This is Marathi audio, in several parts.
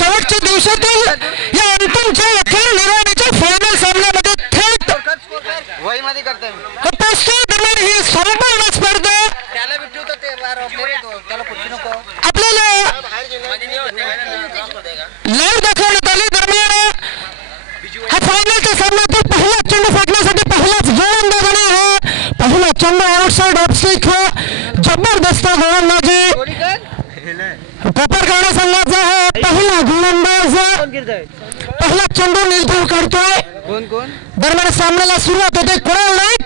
शेवटच्या दिवसातील या अंतिम खेळ निर्णयाच्या फायनल सामन्यामध्ये थेट दरम्यान ही संपूर्ण स्पर्धा आपल्याला लाईव्ह दाखवण्यात आली. दरम्यान हा फायनलच्या सामन्यातील पहिला चेंडू फेकण्यासाठी पहिलाच गोलंदाज आणि हा पहिला चेंडू आउटसाइड ऑफस्टिक जबरदस्त गोलंदाजी कोपरगाव संघाचा हा पहिला गोलंदाज पहिला चेंडू निर्धाव करतोय. दरम्यान सामन्याला सुरुवात होते. कुणाल नाईक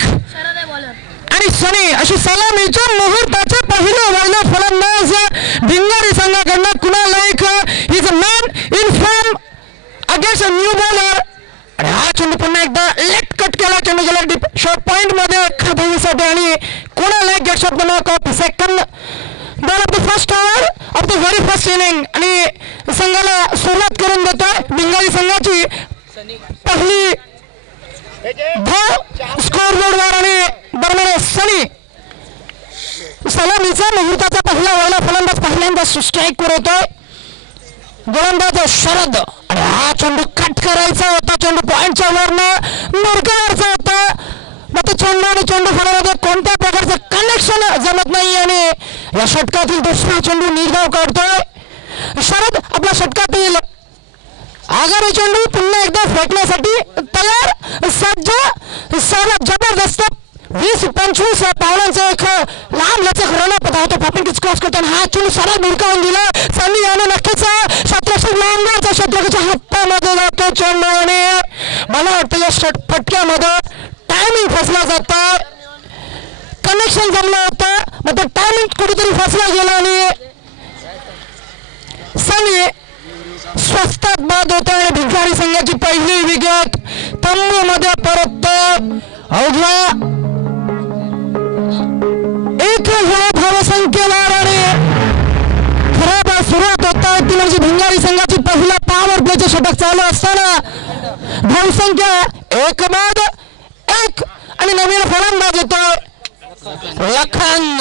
आणि सनी अशी सलामीच्या मुहूर्ताचे पहिलं फलंदाज भिंगारी संघाकडनं Kunal Naik is a man in form against a new bowler. आणि हा चेंडू पुन्हा एकदा लेट कट केला. चेंडू गेला शॉर्ट पॉइंट मध्ये खाद्यासाठी आणि कुणाल नाईक गेट शॉट बनवत second ball of the first over of the very first inning. आणि संघाला सुरुवात करून देतोय भिंगारी संघाची पहिली धाव स्कोर बोर्डवर. आणि दरम्यान सनी सलामीचा मुहूर्ताचा पहिला फलंदाज पहिल्यांदा स्ट्राईक वर होतोय. गोलंदाज शरद आणि हा चेंडू कट करायचा होता. चेंडू पॉइंटच्या वरनं मुरगावरचा होता. मग चेंडू आणि चेंडू फलंदाज कोणत्या प्रकारचं कनेक्शन जमत नाही आणि या षटकातील दुसरा चेंडू निर्धाव काढतोय. शरद आपल्या षटकातील आगामी चेंडू पुन्हा एकदा फेकण्यासाठी तयार सज्ज. जबरदस्त 20-25 पावलांचा एक लांब लचक रनअप धावतो. पापिंग क्रॉस करताना हा चेंडू सरळ मुडकावून दिला. सनी याने नक्कीच शत्रक्षक लांबचा शत्रक्षच्या हातामध्ये जातो चेंडू आणि मला वाटतं या फटक्यामध्ये टायमिंग फसला जाता. कनेक्शन जमलं होतं मग ते टायमिंग कुठेतरी फसला गेला आणि सनी स्वस्तात बाद होत आहे. भिकारी संघाची पहिली विकेट तंबू मध्ये परत अवघ्या एक धावसंख्येला आणि खराब सुरुवात होता ती म्हणजे भिंगारी संघाची पहिला पॉवर प्लेचे षटक चालू असताना धावसंख्या 1-1 आणि नवीन फलंदाज येतो लखन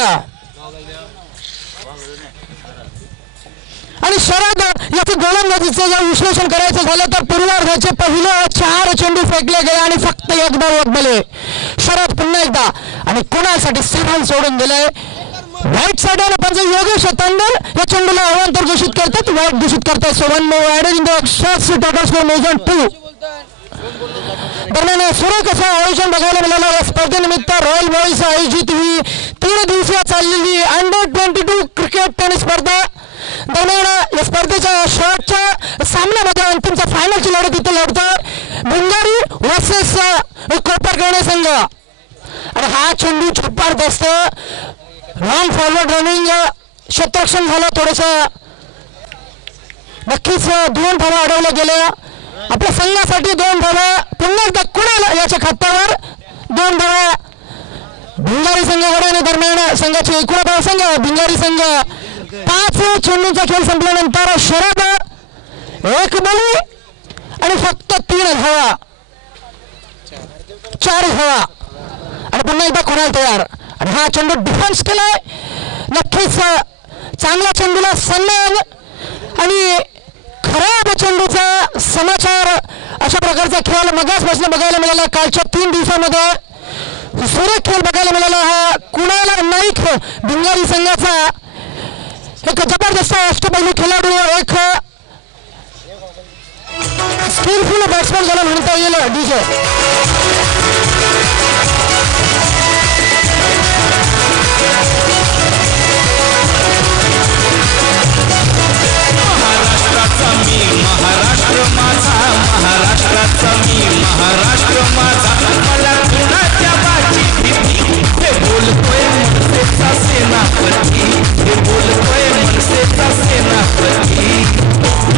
आणि शरद याचं गोलंदाजीचं जर विश्लेषण करायचं झालं तर पूर्वार्धाचे पहिले 4 चेंडू फेकले गेले आणि फक्त एक धाव बले. शरद पुन्हा एकदा आणि कोणासाठी सरळ सोडून दिलंय. व्हाईट साईडने पण योगेश तांडल या चेंडूला अवांतर घोषित करतात. व्हाईट घोषित करतात. 7 added in the shots total score मोजन 2. दरम्यान सुरेख असं आयोजन बघायला मिळालं. या स्पर्धेनिमित्त रॉयल बॉईज आयोजित ही 3 दिवसीय चाललेली अंडर-22 क्रिकेट टेनिस स्पर्धा. दरम्यान या स्पर्धेच्या शेवटच्या सामन्यामध्ये अंतिमचा फायनलची लढत इथे लढतोय भिंगारी वर्सेस कोपरगाव संघ. आणि हा चेंडू जबरदस्त लॉंग फॉरवर्ड रनिंग क्षेत्ररक्षण झालं. थोडस नक्कीच 2 धावा अडवल्या गेल्या आपल्या संघासाठी. 2 धावा पुन्हा एकदा कुणाल याच्या खात्यावर 2 धावा भिंगारी संघाकडे. आणि दरम्यान संघाची एकूण धावसंख्या भिंगारी संघ 5 चेंडूंचा खेळ संपल्यानंतर शरद 1 बळी आणि फक्त 3 धावा 4 धावा आणि पुन्हा एकदा कुणाल तयार. आणि हा चेंडू डिफेन्स केलाय. नक्कीच चांगल्या चेंडूला सन्मान आणि खराब चेंडूचा समाचार अशा प्रकारचा खेळ मगासपासून बघायला मिळाला. कालच्या 3 दिवसामध्ये सुरेख खेळ बघायला मिळाला. हा कुणाल नाईक भिंगारी संघाचा एक जबरदस्त अष्टपैलू खेळाडू एक स्किलफुल बॅट्समॅन ज्याला म्हणता येईल डीजे. महाराष्ट्राचा मी महाराष्ट्र माझा महाराष्ट्राचा मी महाराष्ट्र माझा मला कुणाच्या बाची भीती. हे बोलतोय मनसेचा सेनापती. हे बोलतोय मनसेचा सेनापती.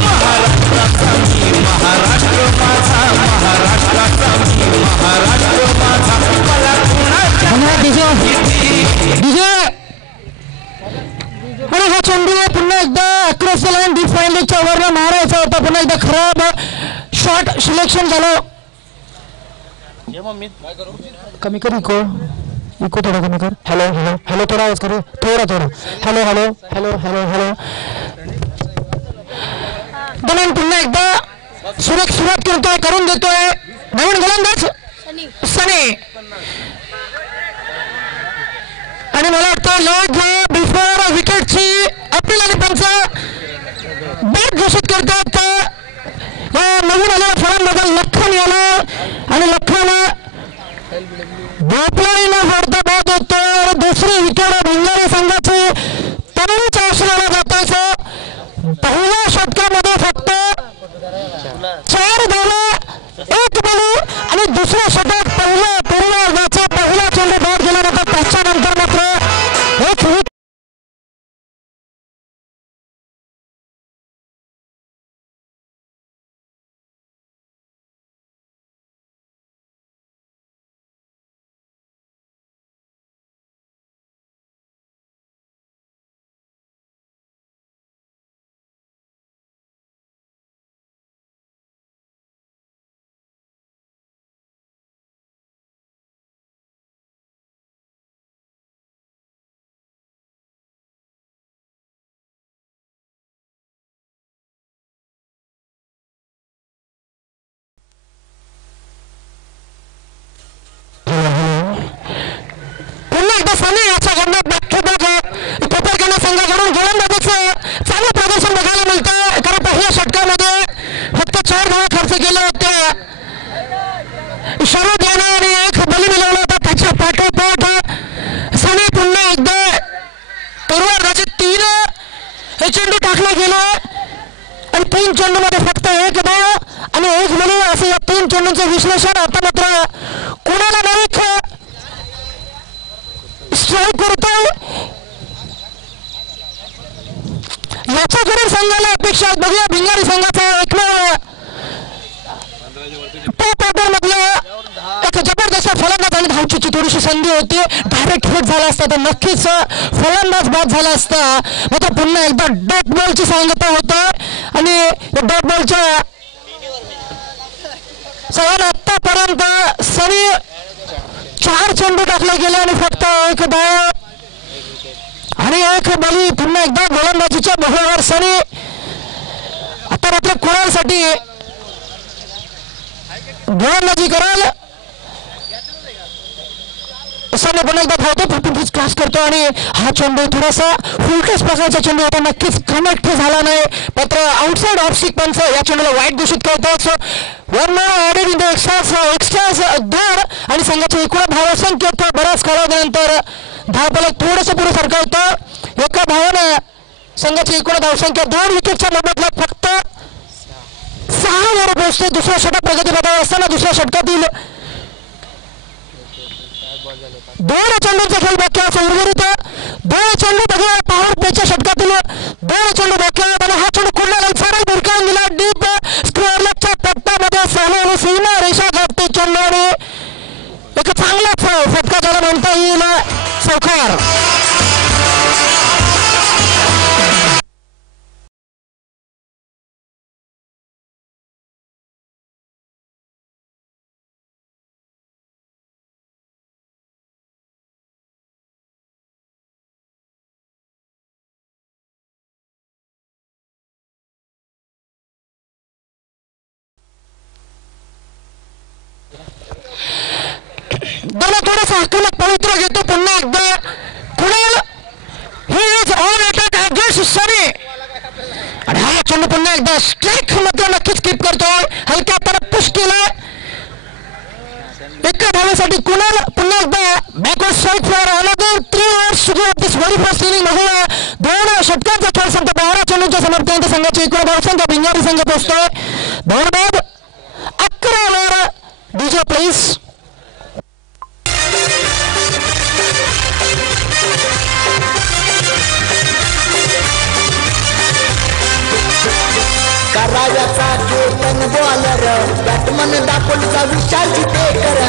महाराष्ट्राचा मी महाराष्ट्र माझा महाराष्ट्राचा मी महाराष्ट्र माझा मला कुणाच्या भीती. आणि हा चेंडू पुन्हा एकदा अक्रॉस द लाईन डीप फाईनलच्या वरनं मारायचा होता. पुन्हा एकदा खराब शॉट सिलेक्शन झालं. कमी कर इको इको थोडा कमी कर. हॅलो हॅलो हॅलो थोडा आवाज करू थोडा. Hello hello hello hello hello. दरम्यान पुन्हा एकदा सुरुवात करतोय, करून देतोय नवीन गोलंदाज सनी. आणि मला वाटतं लॉर्ड बिफोर विकेटची अपील आणि पंच बॅट घोषित करतात या नवीन आलेल्या फलंदाज लखन याला. आणि लखन भोपळी न पडता बाद होतो. दुसरी विकेट भिंगारी संघाची तरुणीच्या आश्रयाला जातायचं. पहिल्या षटकामध्ये फक्त 4 धावा 1 बळी आणि दुसऱ्या षटकात पहिला चेंडू बाद गेल्यानंतर त्याच्यानंतर मात्र एक सनी याच्याकडनं बॅक टू बॅक कोपरगाव संघाकडून गोलंदाजीचं चांगलं प्रदर्शन बघायला मिळतं. कारण पहिल्या षटकामध्ये फक्त 4 धावा खर्च केल्या होत्या. शरद यानं आणि 1 बली मिळवला होता. त्याच्या पाठोपाठ सनी पुन्हा एकदा पूर्वार्धाचे 3 चेंडू टाकले गेले आणि 3 चेंडूमध्ये फक्त 1 धाव आणि 1 बली असं या 3 चेंडूंचं विश्लेषण. आता मात्र कोणाला नाईक स्ट्राईक करतोय याच्याकडून संघाला अपेक्षा. बघूया भिंगारी संघाचा एकमेव टॉप ऑर्डर मधलं एक जबरदस्त फलंदाज आणि धावचीची थोडीशी संधी होती. डायरेक्ट हिट झाला असता तर नक्कीच फलंदाज बाद झाला असता. आता पुन्हा एकदा डॉट बॉलची सांगता होता आणि डॉट बॉलच्या सगळ्यांना आतापर्यंत सनी 4 चेंडू टाकले गेले आणि फक्त 1 धाव आणि 1 बली. पुन्हा एकदा गोलंदाजीच्या मोहरावर सनी. आता मात्र कुणालसाठी गोलंदाजी कराल सनी पुन्हा एकदा धावतो क्रॉस करतो आणि हा चेंडू थोडासा फुलटस प्रकारचा चेंडू होता. नक्कीच कनेक्ट झाला नाही. मात्र आउटसाइड ऑफ सिक्वेन्स या चेंडूला वाईट घोषित करतो. One added in the extras 2 आणि संघाची एकूण धावसंख्या बऱ्याच कालावधीनंतर धावफलक थोडंसं पुढे सरकवतं. एका धावानं संघाची एकूण धावसंख्या 2 विकेटच्या मोबदल्यात फक्त 6 वर पोहोचते. दुसऱ्या षटक प्रगतीपथावर असताना दुसऱ्या षटकातील 2 चेंडूंचा खेळ बाकी आहे. उर्वरित 2 चेंडू बघूया पॉवर प्लेच्या षटकातील 2 चेंडू बाकी आहेत आणि हा चेंडू कुणाला सरळ भिरकावून दिला. डीप स्क्वेअर लेगच्या पट्ट्यामध्ये सहल सीमा रेषा गाठते चेंडू आणि एक चांगला फटका ज्याला म्हणता येईल चौकार. थोडासा आक्रमक पवित्र घेतो पुन्हा एकदा Kunal. He is on attack against Sunny आणि हा चेंडू पुन्हा एकदा स्ट्राईक मध्ये नक्कीच कीप करतोय. हलक्या हाताने पुश केलाय. एका धावेसाठी कुणाल पुन्हा एकदा backward strike for another 3 overs to go of this very first inning. बघूया 2 षटकांचा खेळ संपतो. 12 चेंडूंच्या समर्थनार्थ संघाची एकूण धावसंख्या भिंगारी संघ पोहोचतोय 2 बाद 11 वर. DJ please. कराव्याचा केतन बॉलर बॅटमन दापोलीचा विशाल चितेकर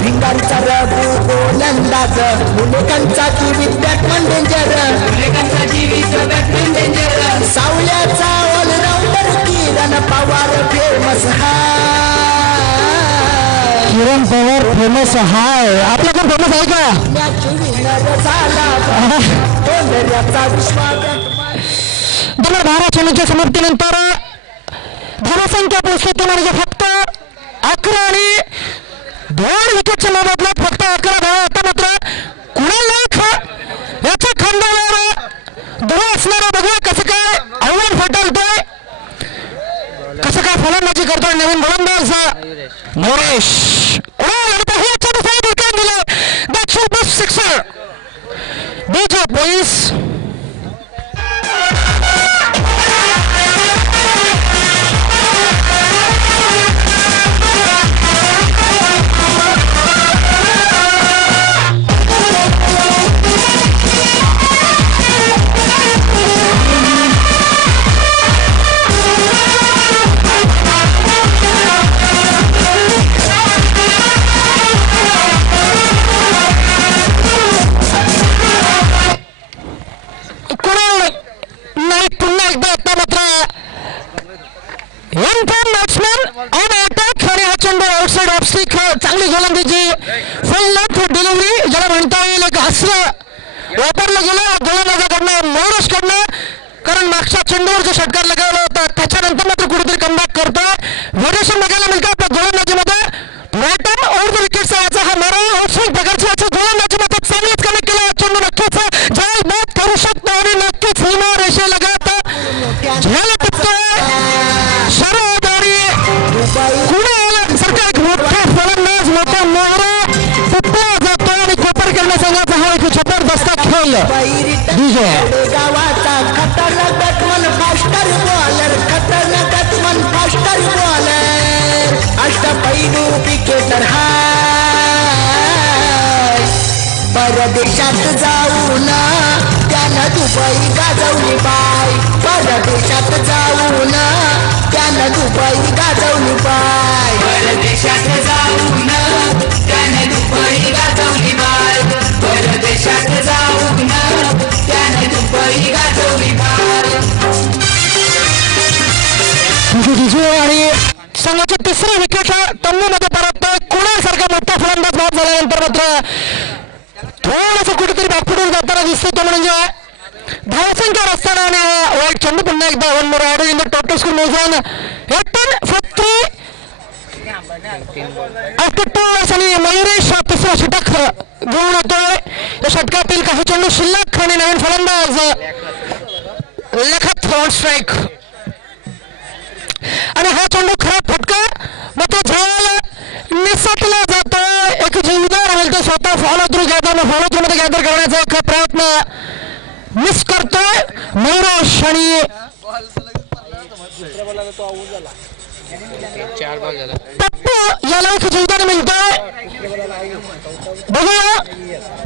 भिंगारीचा रघु गोलंदाज मुलेकांचा जीवित बॅटमन डेंजर सावल्याचा allrounder Kiran Pawar famous Kiran Pawar famous हाय. आपला पण फेमस आहे का? मॅच विनर झाला. विश्वास 12 चेंडूच्या समाप्तीनंतर धावसंख्या पोहोचली ती म्हणजे फक्त 11 आणि 2 विकेटच्या मोबदल्यात फक्त 11 धावा. आता मात्र कुणाला याच्या खंडावर धावा असणारा बघूया कसं काय आव्हान फटाळतोय, कसं काय फलंदाजी करतोय नवीन गोलंदाज नरेश. Sixer DJ please. चांगली गोलंदाजी फुल लेंथ डिलिव्हरी ज्याला म्हणता येईल एक हास्य वापरलं गेलं गोलंदाजाकडनं मयूरेशकडनं, कारण मागच्या चेंडूवर जो षटकार लगावला होता त्याच्यानंतर मात्र कुठेतरी कमबॅक करतोय. व्हेरिएशन बघायला मिळतं आपल्या गोलंदाजीमध्ये. बॉटम ओव्हर द विकेटचा याचा हा मरा आउटस्विंग प्रकारची याचा गोलंदाजीमध्ये चांगलीच कनेक्ट केला चेंडू नक्कीच जाल बात करू शकतो आणि नक्कीच सीमा रेषे लगत झेल टिपतोय सर्वदारी कुणाल सारखा एक मोठा फलंदाज मोठा मोहरा टिपला जातो आणि कोपर करण्याचा हा एक जबरदस्त खेळ. डीजे गावाचा खतरनाक बॅट्समन फास्टर बॉलर, खतरनाक बॅट्समन फास्टर बॉलर, अष्टपैलू क्रिकेटर हाय. परदेशात जाऊन त्यानं दुबई गाजवली बाय, परदेशात जाऊन त्यानं दुबई गाजवली बाय, परदेशात जाऊन त्यानं दुबई गाजवली बाय, परदेशात जाऊन त्यानं दुबई गाजवली बाय. आणि संघाच्या तिसऱ्या विकेट तंबूमध्ये परततोय. कुणासारखा मोठा फलंदाज बाद झाल्यानंतर मात्र थोडंसं कुठेतरी बॅकफुटून जाताना दिसतो तो म्हणजे धावसंख्या असताना आणि वाईट चेंडू पुन्हा एकदा 1 more added in the total score moves on 18 for 3 after 2 hours. आणि मयुरेश तिसरा षटक घेऊन येतोय. या षटकातील काही चेंडू शिल्लक आणि नवीन फलंदाज लखत ऑन स्ट्राईक आणि हा चेंडू खराब फटका मात्र झेल निसटला जातोय. एक जीवदार बोलतो स्वतः फॉलो थ्रू मध्ये गॅदर करण्याचा एक प्रयत्न मिस करतोय मयुरेश. आणि टप्पू याला एक जीवदार मिळतोय. बघूया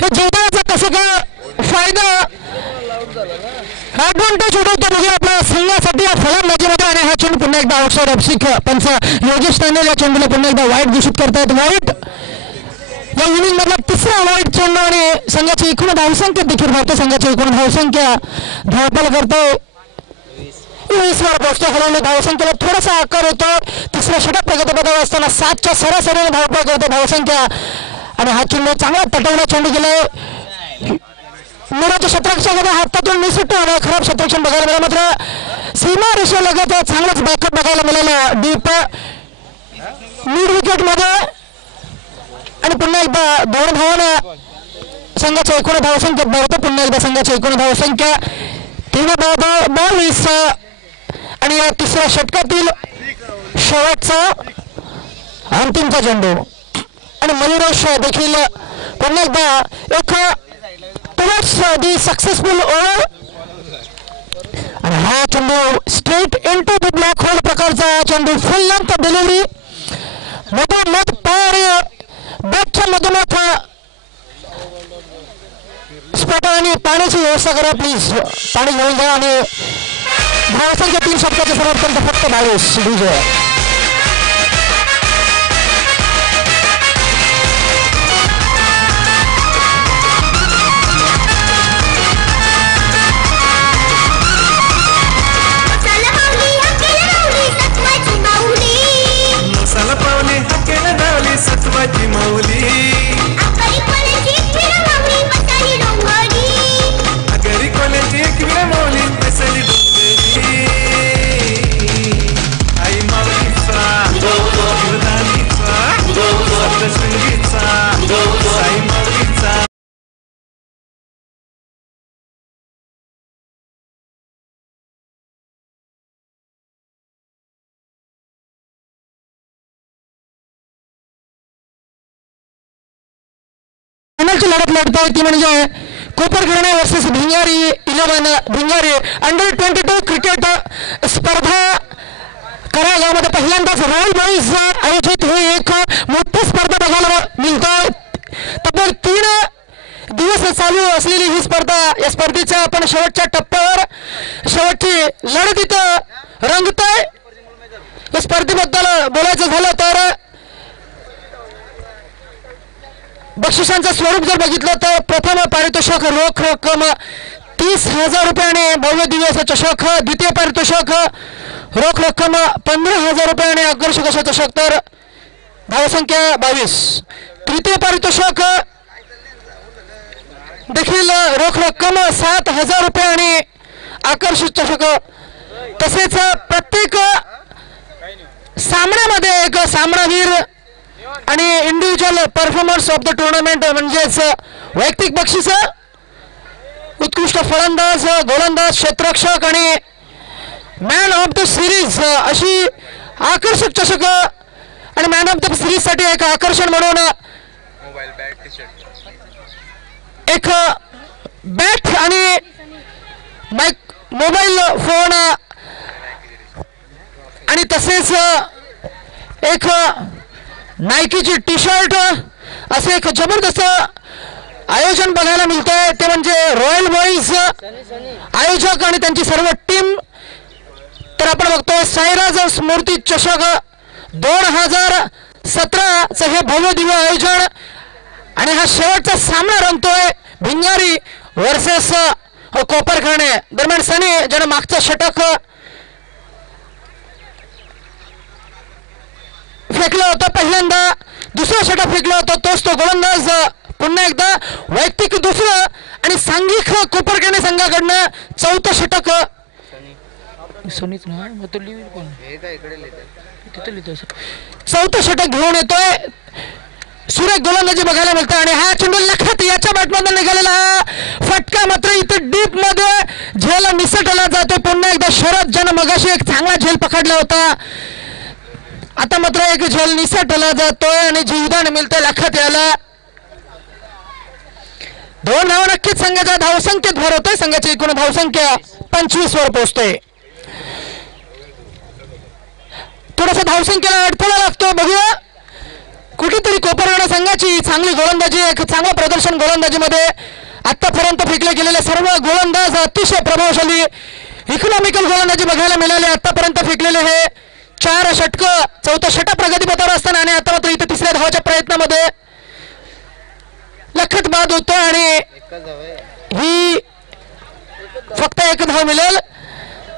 हे जीवदाराचा कसं काय फायदा ऍडव्हान्टेज उडवतो बघूया आपल्या संघासाठी या फलंदाजीमध्ये. आणि हा चेंडू पुन्हा एकदा आउटसाइड ऑफसिक पंच योगेश तांडेल या चेंडूला पुन्हा एकदा वाईट घोषित करतायत. वाईट या इनिंग मधला तिसरा वाईट चेंडू आणि संघाची एकूण धावसंख्या देखील भारतीय संघाची एकूण धावसंख्या धावपाल करतोय 20 वर पोहोचतो. हळूहळू धावसंख्येला थोडासा आकार होतो. तिसऱ्या षटक प्रगतीपथावर असताना 7च्या सरासरीने धावपाल करतो धावसंख्या. आणि हा चेंडू चांगला तटवला चेंडू गेलाय. मुलाच्या शतरक्षकाच्या हातातून निसटतो आणि खराब शतरक्षण बघायला मिळालं. मात्र सीमा रेषे लगत चांगलाच बॅकअप बघायला मिळाला डीप मिड विकेट मध्ये. आणि पुन्हा एकदा 2 धावांना संघाच्या एकूण धावसंख्येत भरतो. पुन्हा एकदा संघाची एकूण धावसंख्या 3/22. आणि या तिसऱ्या षटकातील शेवटचा अंतिमचा चेंडू आणि मयुरेश देखील पुन्हा एकदा एक towards the successful over. आणि हा चेंडू straight into the black hole प्रकारचा चेंडू फुल लेंथ डिलिव्हरी मधोमध पार बॅटच्या मधोमध स्पॉट. आणि पाण्याची व्यवस्था करा प्लीज, पाणी घेऊन जा. आणि धावसंख्या 3 षटकाच्या समाप्तीनंतर फक्त 22. डीजे सत्वाची माऊली अगरी कोल्याची एक विरा माऊली बसली डोंगरी. फायनलची लढत लढतोय ती म्हणजे कोपरखैरणे वर्सेस भिंगारी 11 भिंगारी अंडर-22 क्रिकेट स्पर्धा करा गावामध्ये पहिल्यांदाच रॉयल बॉईज आयोजित ही एक मोठी स्पर्धा बघायला मिळतोय. तब्बल 3 दिवस चालू असलेली ही स्पर्धा, या स्पर्धेच्या आपण शेवटच्या टप्प्यावर शेवटची लढत इथं रंगतोय. या स्पर्धेबद्दल बोलायचं झालं तर बक्षिसांचं स्वरूप जर बघितलं तर प्रथम पारितोषिक रोख रक्कम 30,000 रुपये आणि भव्य दिव्य असं चषक. द्वितीय पारितोषिक रोख रक्कम 15,000 रुपये आणि आकर्षक असं चषक तर धावसंख्या 22. तृतीय पारितोषिक देखील रोख रक्कम 7,000 रुपये आणि आकर्षक चषक. तसेच प्रत्येक सामन्यामध्ये एक सामनावीर आणि individual performance of the tournament म्हणजेच वैयक्तिक बक्षीस, उत्कृष्ट फलंदाज, गोलंदाज, क्षेत्ररक्षक आणि मॅन ऑफ द सिरीज अशी आकर्षक चषक आणि मॅन ऑफ द सिरीज साठी एक आकर्षण म्हणून एक बॅट आणि मोबाईल फोन आणि तसेच एक नायकीची टी शर्ट असे एक जबरदस्त आयोजन बघायला मिळतंय. ते म्हणजे रॉयल बॉईज आयोजक आणि त्यांची सर्व टीम. तर आपण बघतोय साईराज स्मृती चषक 2017चं हे भव्य दिव्य आयोजन आणि हा शेवटचा सामना रंगतोय भिंगारी वर्सेस कोपरखैरणे दरम्यान. सनी ज्यानं मागचं षटक फेकलं होतं, पहिल्यांदा दुसरं षटक फेकलं होतं, तोच तो गोलंदाज पुन्हा एकदा वैयक्तिक दुसरं आणि सांघिक कोपरखैरणे संघाकडनं चौथं षटक. चौथं षटक घेऊन येतोय. सुरेख गोलंदाजी बघायला मिळतं आणि हा चेंडू लखात याच्या बॅटमधून निघालेला हा फटका मात्र इथं डीप मध्ये झेल निसटला जातो. पुन्हा एकदा शरद ज्यानं मगाशी एक चांगला झेल पकडला होता, आता मात्र एक झेल निसटला जातोय आणि जीवदान मिळतंय लखात याला. 2 धावा नक्कीच संघाच्या धावसंख्येत भर होतोय. संघाची एकूण धावसंख्या 25 वर पोहोचते. थोडासा धावसंख्येला अडथळा लागतो, बघूया कुठेतरी कोपरखैरणे संघाची चांगली गोलंदाजी, एक चांगलं प्रदर्शन गोलंदाजीमध्ये. आतापर्यंत फेकले गेलेले सर्व गोलंदाज अतिशय प्रभावशाली इकॉनॉमिकल गोलंदाजी बघायला मिळाले. आतापर्यंत फेकलेले हे 4 षटक, चौथं षटक प्रगतीपथावर असताना आणि आता मात्र इथे तिसऱ्या धावाच्या प्रयत्नामध्ये लखत बाद होतो आणि ही फक्त 1 धाव मिळेल.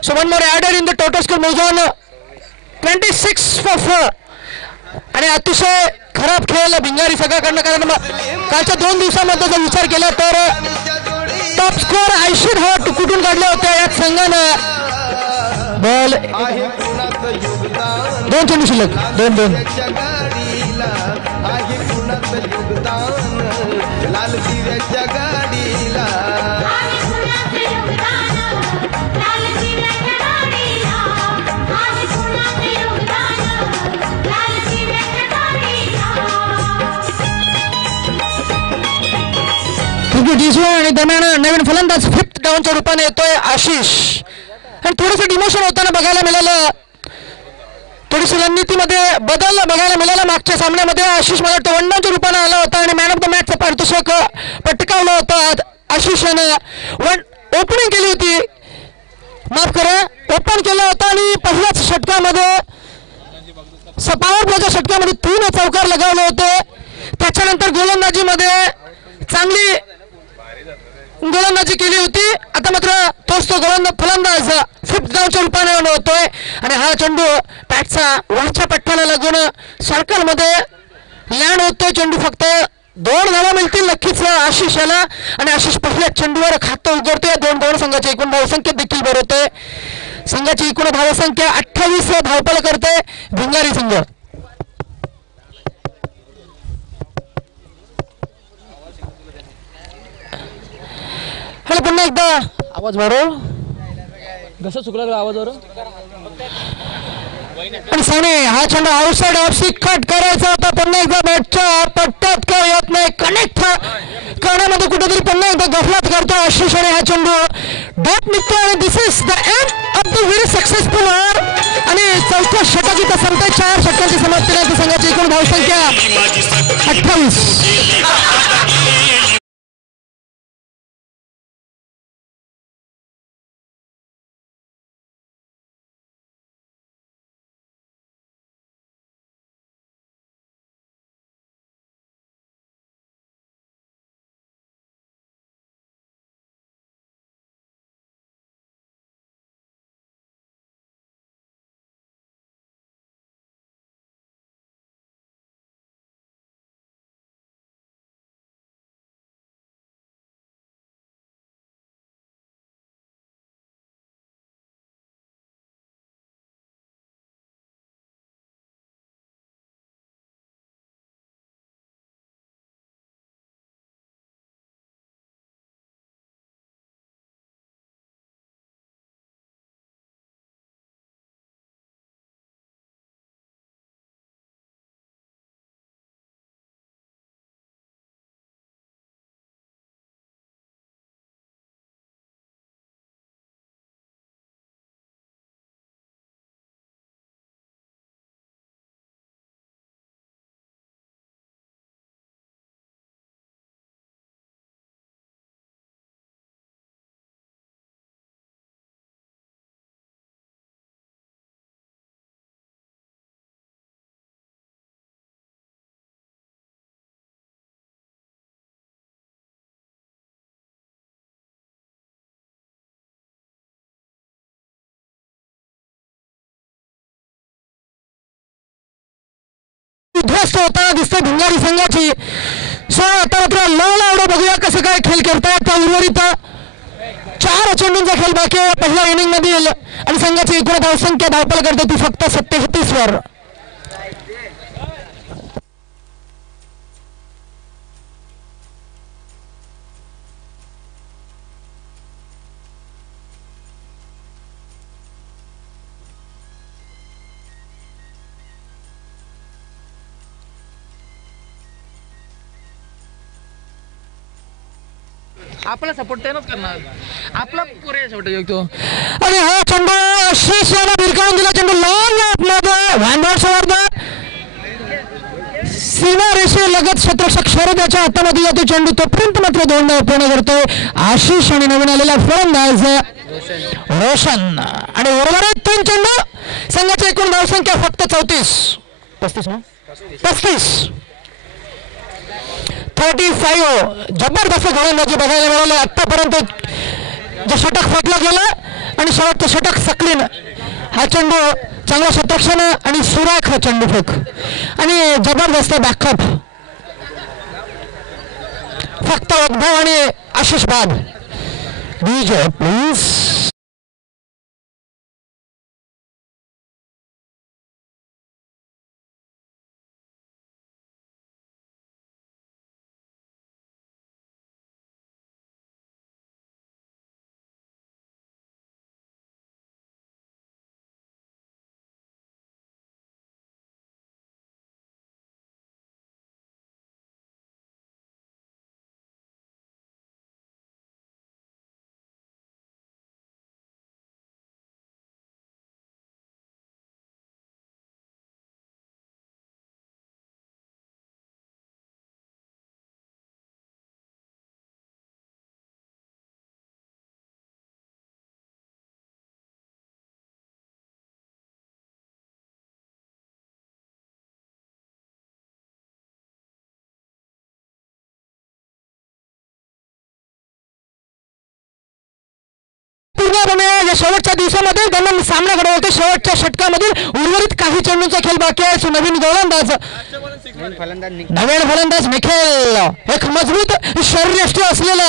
Suman More added in the total score मोजून 26 for 4 आणि अतिशय खराब खेळ भिंगारी संघाकडनं. कारण कालच्या 2 दिवसामध्ये जर विचार केला तर टॉप स्कोर 80 धावा कुठून काढल्या होत्या या संघानं. बॉल 2 चेंडू शिल्लक 2-2. आणि दरम्यान नवीन फलंदाज 5th डाऊनच्या रूपाने येतोय आशिष आणि थोडंसं डिमोशन होताना बघायला मिळालं. थोडीशी रणनीतीमध्ये बदल बघायला मिळाला. मागच्या सामन्यामध्ये आशिष मला वाटतं 1 डाऊनच्या रूपाने आला होता आणि मॅन ऑफ द मॅचचं पारितोषिक पटकावलं होतं. आशिषानं ओपनिंग केली होती, माफ करा, ओपन केलं होतं आणि पहिल्याच षटकामध्ये पॉवर प्लेच्या षटकामध्ये 3 चौकार लगावले होते. त्याच्यानंतर गोलंदाजीमध्ये चांगली गोलंदाजी केली होती. आता मात्र तोच तो फलंदाज 5th डाऊनच्या रूपाने होतोय आणि हा चेंडू पॅटचा वरच्या पट्ट्याला लागून सर्कलमध्ये लँड होतोय. चेंडू फक्त 2 धावा मिळतील नक्कीच आशिषाला आणि आशिष पहिल्या चेंडूवर खातं उघडतोय. 2 संघाची एकूण धावसंख्येत देखील भर होतोय. संघाची एकूण धावसंख्या 28 धावपल करते भिंगारी संघ. हॅलो, पुन्हा एकदा आवाज वाढव, कसं चुकला आवाजावर. आणि साने हा चेंडू आउटसाइड ऑफ सी कट करायचा होता. पुन्हा एकदा बॅटच्या पट्ट्यात काय येत नाही, कनेक्ट करण्यामध्ये कुठेतरी पुन्हा एकदा गफलत करतो आशिष आणि हा चेंडू डॉट निघतो. आणि this is the end of the very successful over. आणि चौथ्या षटक इथं संपते. 4 षटकांची समाप्ती नाही. संघाची एकूण धावसंख्या 28. उद्ध्वस्त होताना दिसते भिंगारी संघाची. सो आता मात्र लावला एवढं बघूया कसं काय खेळ करतायत. उर्वरित 4 चेंडूंचा खेळ बाकी आहे पहिल्या इनिंग मधील. आणि संघाची एकूण धावसंख्या धावपल करते ती फक्त 37 वर. आपला सपोर्ट त्यानंच करणार. आपला पुरे सपोर्ट येतो. आणि हा चेंडू आशिष याला भिरकावून दिला. चेंडू लॉंग आतमध्ये व्हॅनडॉर्स वर सीमा रेषे लगत क्षेत्ररक्षक शरदाच्या हातामध्ये येतो चेंडू. तोपर्यंत मात्र 2 धावा पूर्ण करतोय आशिष आणि नवीन आलेला फलंदाज रोशन. आणि बरोबर आहे 3 चेंडू. संघाची एकूण धावसंख्या फक्त 35. 35. जबरदस्त गोलंदाजी बघायला मिळाली आतापर्यंत. जे षटक फेकलं गेलं आणि शेवटचं षटक सकलीन. हा चेंडू चांगला शतक्षण आणि सुरेख चेंडू फेक आणि जबरदस्त बॅकअप. फक्त उद्धव आणि आशिष बाद. DJ please. शेवटच्या दिवसामध्ये त्यांना सामना करावा होता. शेवटच्या षटकामधील उर्वरित काही चेंडूंचा खेळ बाकी आहे. नवीन गोलंदाज नवीन फलंदाज निखिल एक मजबूत शरीरयष्टी असलेला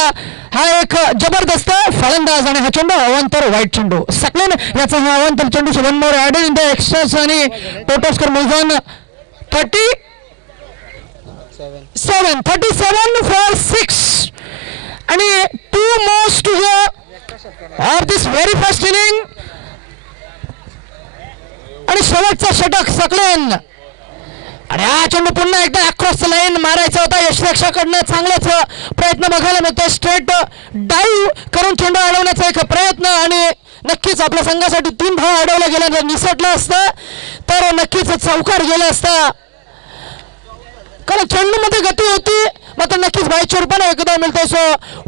हा एक जबरदस्त फलंदाज. आणि हा चेंडू अवांतर वाईट चेंडू सकलेन याचा हा अवांतर चेंडू. 7 मोर ॲडेड इन द एक्स्ट्रास आणि टोटल स्कोर मोजून 37 for 6 आणि 2 more to go of this very first inning. आणि शेवटचं षटक सकलेन आणि हा चेंडू पुन्हा एकदा अक्रॉस लाईन मारायचा होता. यशरक्षाकडनं चांगलाच प्रयत्न बघायला मिळतोय. स्ट्रेट डाईव्ह करून चेंडू अडवण्याचा एक प्रयत्न आणि नक्कीच आपल्या संघासाठी 3 धावा अडवल्या गेल्या. जर निसटलं असतं तर नक्कीच चौकार गेला असता, कारण चेंडूमध्ये गती होती. मात्र नक्कीच बाईच्या रूपाने एकदा मिळतोय. So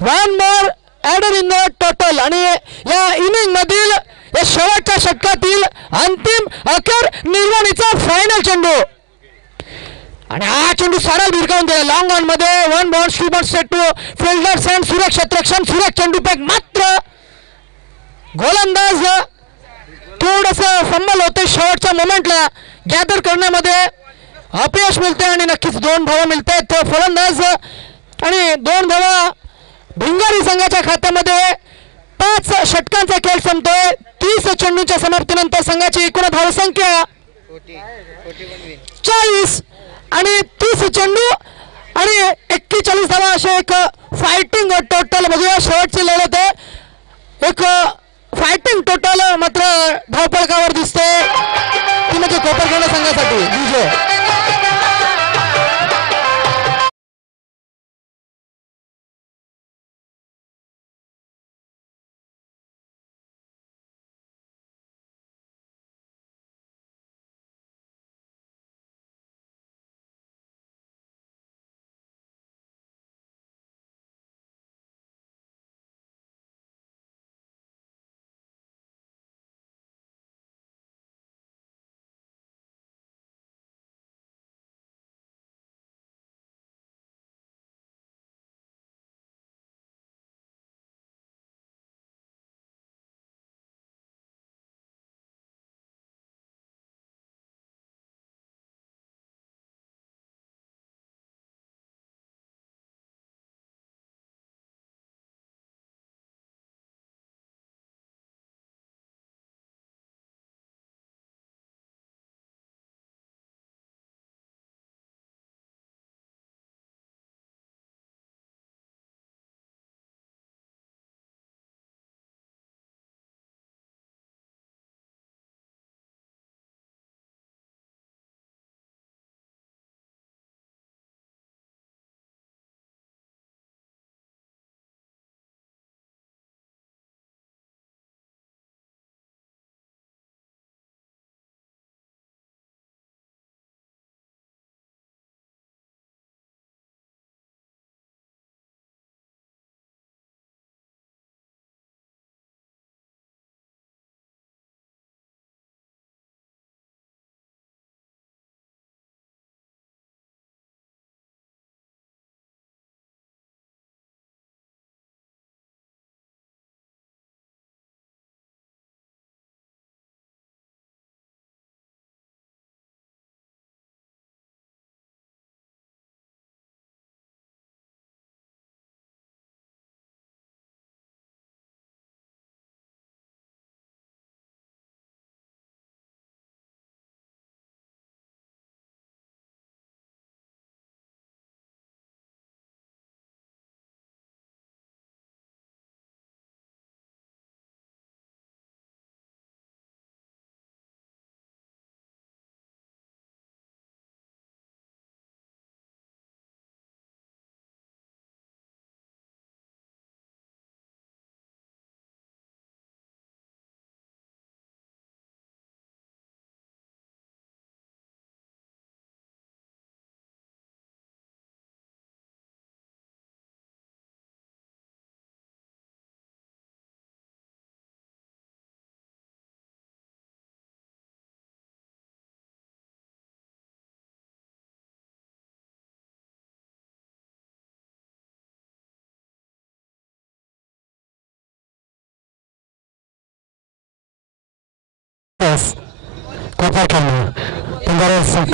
1 more adder in the total आणि या इनिंग मधील या शेवटच्या षटकातील अंतिम अखेर निर्वाणीचा फायनल चेंडू आणि हा चेंडू सरळ भिरकावून दिला लॉंग ऑन मध्ये. 1 ball sweeper set two fielders and सुरेख क्षेत्ररक्षण. सुरेख चेंडू पॅक मात्र गोलंदाज थोडस फंबल होते. शेवटच्या मोमेंटला गॅदर करण्यामध्ये अपयश मिळते आणि नक्कीच 2 धावा मिळत आहेत फलंदाज आणि 2 धावा भिंगारी संघाच्या खात्यामध्ये. 5 षटकांचा खेळ संपतोय. 30 चेंडूच्या समाप्तीनंतर संघाची एकूण धावसंख्या 40 आणि 30 चेंडू आणि 41 धावा असे एक फायटिंग टोटल बघूया. शेवटची लढत आहे, एक फायटिंग टोटल मात्र धावपळकावर दिसते ती म्हणजे कोपरखेडा संघासाठी विजय.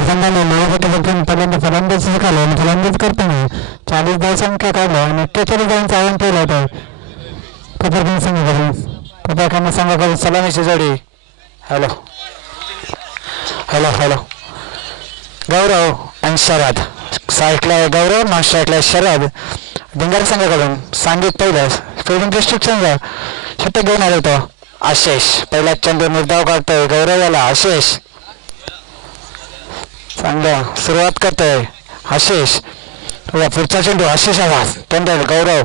संघाने महाराष्ट्रातून पहिल्यांदा फलंदाज शिकाले आणि फलंदाज करताना 40 धावसंख्या काढल्या आणि 43 धावांचा आव्हान ठेवला होता. कोपरखेडा संघाकडून सलामीची जोडी. हॅलो हॅलो हॅलो गौरव आणि शरद. साईटला आहे गौरव, मास्टर साईटला आहे शरद. भिंगारी संघाकडून सांगित पहिलं फिल्डिंग डिस्ट्रिक्टचा षटक घेऊन आलो होतो आशिष. पहिला चेंडू निर्धाव काढतोय गौरव याला. आशिष चांगलं सुरुवात करतोय आशिष. पुढचा चेंडू आशिष आवाज पेंडल गौरव.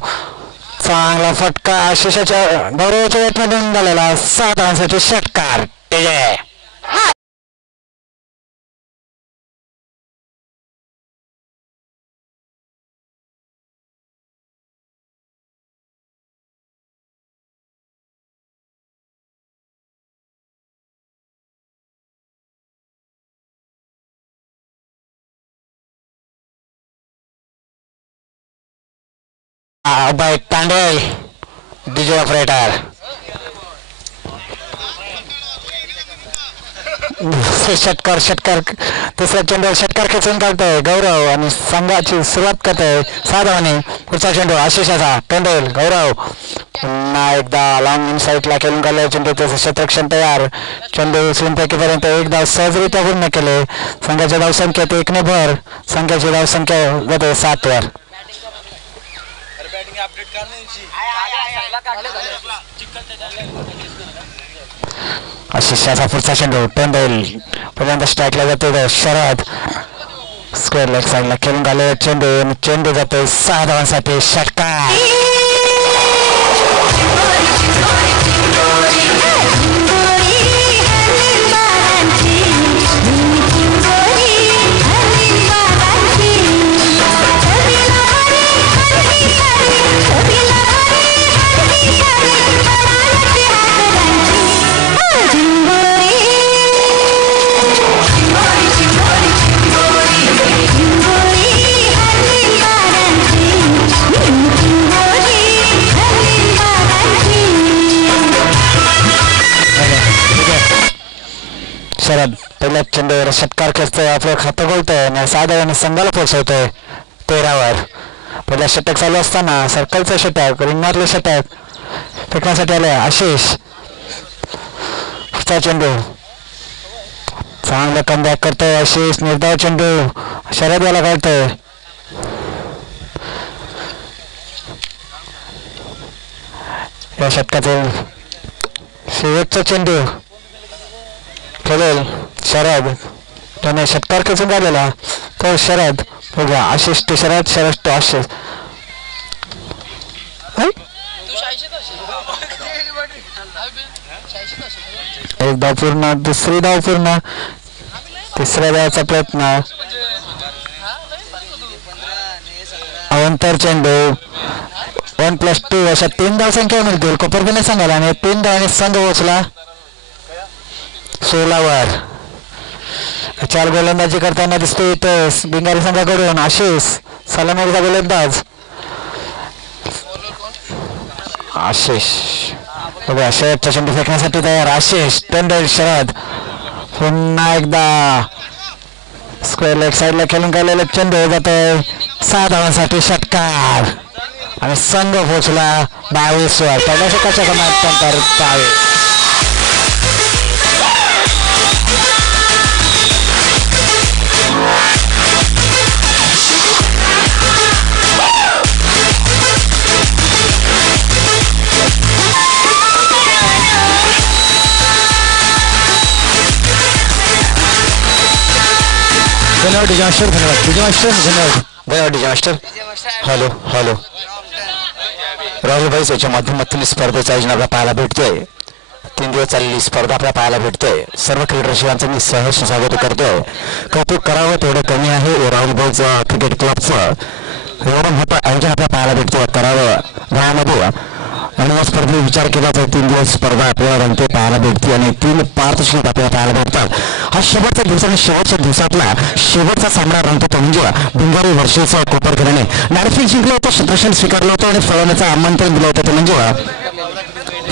चांगला फटका आशिषाच्या गौरवाच्या वेटमधून झालेला 6 धावांसाठी षटकार. अभय तांडे डीजे ऑपरेटर. षटकार षटकार तिसऱ्या चेंडूवर षटकार खेचून काढतोय गौरव आणि संघाची सुरुवात करतोय 6 धावांनी. पुढचा चेंडू आशिषाचा पेंडल गौरव. पुन्हा एकदा लॉंग साईडला खेळून काढले चेंडू. त्याचं क्षेत्ररक्षण तयार. चेंडू उचलूनपैकीपर्यंत 1 धाव सहजरित्या पूर्ण केले. संघाच्या धावसंख्येत 1 ने भर. संघाची धावसंख्या जाते 7 वर. आशिषाचा पुढचा चेंडू पेंडल पहिल्यांदा स्ट्राईकला जातो शरद. स्क्वेअर लेग साईडला खेळून घाले चेंडू आणि चेंडू जातोय 6 धावांसाठी षटकार. शरद पहिल्या चेंडूवर षटकार खेचतोय. आपलं खातं बोलतोय आणि 6 धावांनी संघाला पोहोचवतोय 13 वर. पहिल्या षटक चालू असताना सर्कलचं षटक रिंगणातलं षटक फेकण्यासाठी आलंय आशिष. पुढचा चेंडू चांगलं कमबॅक करतोय आशिष. निर्धाव चेंडू शरद याला काढतोय. या षटकातील शेवटचा चेंडू खेळेल शरद. त्याने षटकार खेचून काढलेला तो शरद. बघा आशिष टू शरद, शरद टू आशिष. एक धाव पूर्ण. दुसरी धाव पूर्ण. तिसऱ्या धावाचा प्रयत्न. अवंतर चेंडू 1+2 अशा 3 धाव संख्या मिळतील कोपरगणे संघाला आणि 3 धावांनी संघ पोहोचला 16 वर. 4 गोलंदाजी करताना दिसतोय इथं बिंगारी संघाकडून आशिष. सलामीचा गोलंदाज आशिष. बघा शेवटचा चेंडू फेकण्यासाठी तयार आशिष. पेंडल शरद. पुन्हा एकदा स्क्वेअर लेग साईडला खेळून काढलेला चेंडू जातोय 6 धावांसाठी षटकार आणि संघ पोहोचला 22 वर. पहिल्या षटकाच्या क्रमांकावर 22. धन्यवाद डीजे मास्टर. धन्यवाद डीजे मास्टर. धन्यवाद DJ master. Hello hello. Rahulbhai याच्या माध्यमातून स्पर्धेचं आयोजन आपल्याला पाहायला भेटतोय. 3 दिवस चाललेली स्पर्धा आपल्याला पाहायला भेटतोय. सर्व क्रीडरशिकांचं मी सहर्ष स्वागत करतोय. कौतुक करावं तेवढं कमी आहे. राहुलभाईचं क्रिकेट क्लबचं एवढं मोठं आयोजन आपल्याला पाहायला भेटतोय करावं गावामध्ये. आणि या स्पर्धेत विचार केला तर 3 दिवस स्पर्धा आपल्याला रंगते पाहायला भेटते आणि 3 पारितोषिक आपल्याला पाहायला भेटतात. हा शेवटचा दिवस आणि शेवटच्या दिवसातला शेवटचा सामना रंगतो तो म्हणजे बिंगारी वर्षेचा कोपरकराने नाणेफेक जिंकलं होतं, क्षेत्ररक्षण स्वीकारलं होतं आणि फलंदाजीचं आमंत्रण दिलं होतं. ते म्हणजे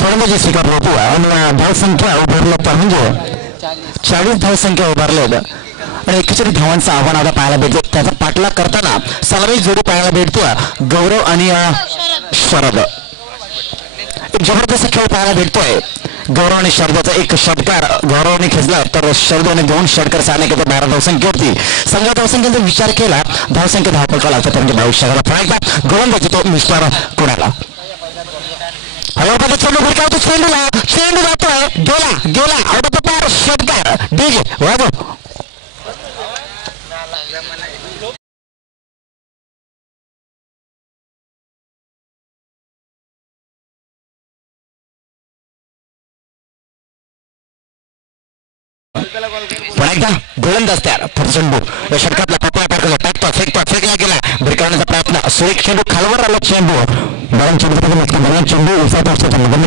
फलंदाजी स्वीकारलं होतं आणि धावसंख्या उभारलं तर म्हणजे 40 धावसंख्या उभारल्या आणि 41 धावांचं आव्हान आता पाहायला भेटतं. त्याचा पाठलाग करताना सलामी जोडी पाहायला भेटतो गौरव आणि शरद. एक जबरदस्त खेळ पाहायला भेटतोय. गौरव आणि शरदाचा एक षटकार गौरवने खेचला तर शरदाने 2 षटकार साधले की 12 धावसंख्या होती. संघा धावसंख्येचा विचार केला धावसंख्या धावपळका लागतो म्हणजे भविष्याला फरक गोलंदाजी तो मिस्टर कोणाला हॅलो चेंडू भरकावतो. चेंडू जातोय गेला आउट ऑफ द पार षटकार. डीजे वाजव एकदा गोलंदाज तयार चेंडू या षटकातला पपया पाडला टाकतो फेकला गेला भिरकावण्याचा प्रयत्न सुरेख चेंडू खालवर आला चेंडू चेंडू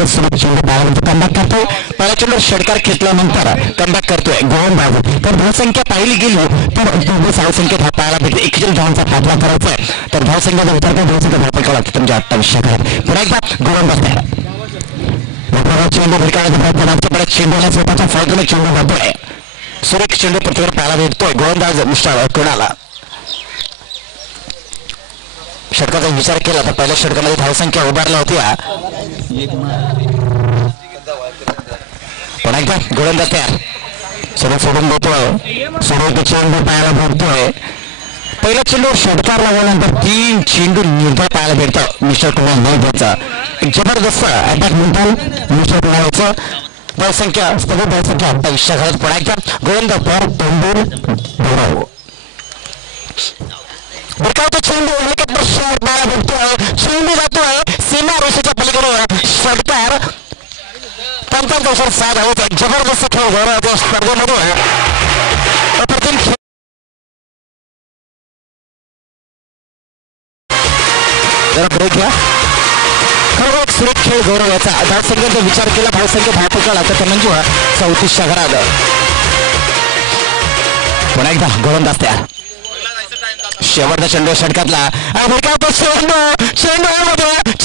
सुरेख चेंडू कमबॅक करतोय पहिला चेंडू षटकार घेतल्यानंतर कमबॅक करतोय गोलंदाज तर धावसंख्या पाहिली गेली तर धावसंख्येत हा पाहायला भेटते 41 धावांचा पाठला करायचा आहे तर धावसंख्येचा विचार करून धावसंख्या धावपैकी लागते तुमच्या 28 षटकात पुन्हा एकदा गोलंदाज तयार चेंडू भिरकावण्याचा प्रयत्न मागच्या चेंडूला स्वतःच्या फायद्याने चेंडू जातोय सुरेख चेंडू प्रतिकार पाहायला भेटतोय गोलंदाज मिस्टर कोणाला षटकाचा विचार केला तर पहिल्या षटकामध्ये धावसंख्या उभारल्या होत्या पण एकदा गोलंदाज तयार सोडून देतोय सुरेख चेंडू पाहायला भेटतोय पहिला चेंडू षटकार लागल्यानंतर 3 चेंडू निर्धार पाहायला भेटतं मिस्टर कुणाल नाईकचा जबरदस्त अटॅक म्हणतात मिस्टर कुणालचं धावसंख्या स्थगित धावसंख्या 28 घरात पुन्हा एकदा गोलंदाज तयार तंबूर भराव भिरकावतो चेंडू विकेट शॉट पाहायला भेटतोय चेंडू जातोय सीमा रेषेच्या पलीकडे षटकार 55 धावत जबरदस्त खेळ गौरवाच्या स्पर्धेमध्ये अप्रतिम ब्रेक घ्या खरोखर सुरेख खेळ गौरव याचा धावसंख्येचा विचार केला धावसंख्या धावपकाला तर म्हणजे 34 घरात पुन्हा एकदा गोलंदाज तयार शेवटचा चेंडू षटकातला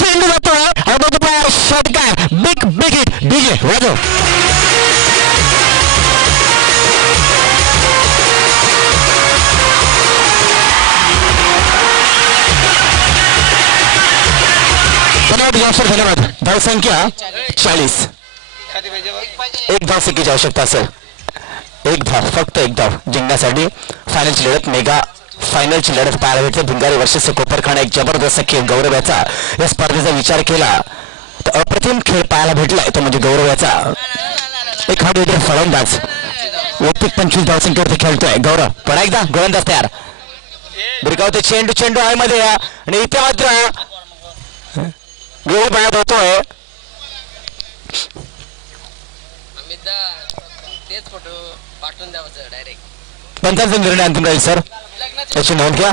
चेंडू जातोय षटकार बिग हिट डीजे वाजव धन्यवाद धावसंख्या 40 एक धावसंख्येची आवश्यकता असेल एक धाव फक्त एक धाव जिंकण्यासाठी फायनलची लढत मेगा फायनलची लढत पाहायला भेटते भिंगारी वर्षाचे कोपरखाना एक जबरदस्त खेळ गौरवाचा या स्पर्धेचा विचार केला तर अप्रतिम खेळ पाहायला भेटलाय तो म्हणजे गौरवाचा एक हा फलंदाज वैयक्तिक 25 धावसंख्येवरती खेळतोय गौरव पण एकदा गोलंदाज तयार भिरकावते चेंडू आहे मध्ये आणि इथे मात्र गोल बाद होतोय पंचांचा निर्णय अंतिम राहील सर याची नोंद घ्या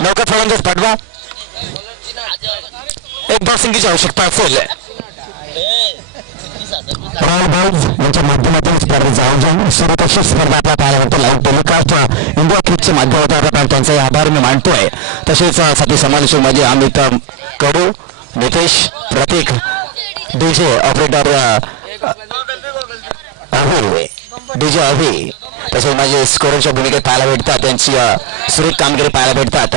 लवकर फलंदाज पाठवा एक धावसंख्येची आवश्यकता असेल यांच्या माध्यमातून स्पर्धेचा आयोजन सुरू तशी स्पर्धा आपल्या पाहायला होतो लाईव्ह टेलिकास्ट इंडिया क्रिकच्या माध्यमातून त्यांचाही आभार मी मानतोय तसेच साथी समालोचक माझे अमित कडू नितेश प्रतीक डीजे ऑपरेटर डीजे अभि तसेच माझे स्कोरच्या भूमिकेत पाहायला भेटतात त्यांची सुरेख कामगिरी पाहायला भेटतात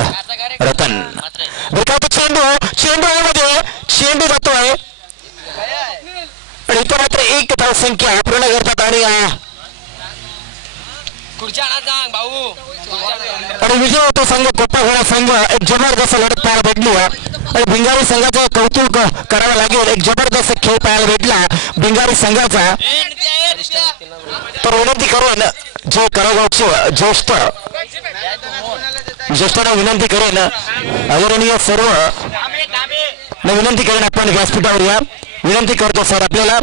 रतन चेंडू जातोय इथं मात्र एक धावसंख्या पूर्ण करतात आणि विजय होतो संघ कोपाघोडा संघ एक जबरदस्त लढत पाहायला भेटली आणि भिंगारी संघाचं कौतुक करावं लागेल एक जबरदस्त खेळ पाहायला भेटला भिंगारी संघाचा तर विनंती करून जे करागावचे ज्येष्ठांना विनंती करेन आदरणीय सर्व विनंती करेन आपण व्यासपीठावर या विनंती करतो सर आपल्याला